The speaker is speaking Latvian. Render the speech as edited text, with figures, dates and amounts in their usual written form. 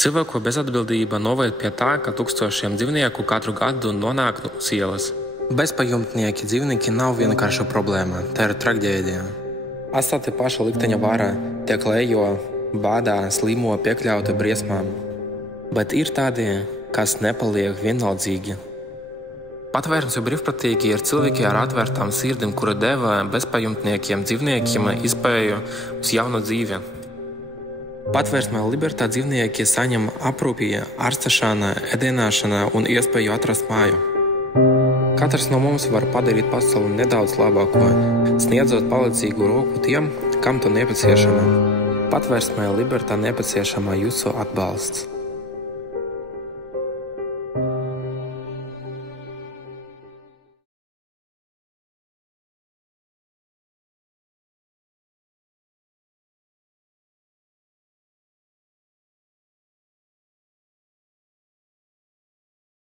Cilvēku bezatbildība noved pie tā, ka tūkstošiem dzīvnieku katru gadu nonāk uz ielas. Bezpajumtnieki dzīvnieki nav vienkārša problēma, tā ir traģēdija. Atstāti paša likteņa vara, tie klejo, bādā, slimo, piekļauti briesmām. Bet ir tādi, kas nepaliek vienaldzīgi. Patvērums brīvprātīgi ir cilvēki ar atvērtām sirdim, kuri deva bezpajumtniekiem dzīvniekiem iespēju uz jaunu dzīvi. Patvērsmē Libertā dzīvnieki saņem aprūpi, ārstēšanu, ēdināšanu un iespēju atrast māju. Katrs no mums var padarīt pasauli nedaudz labāko, sniedzot palīdzīgu roku tiem, kam to nepieciešama. Patvērsmē Libertā nepieciešama jūsu atbalsts.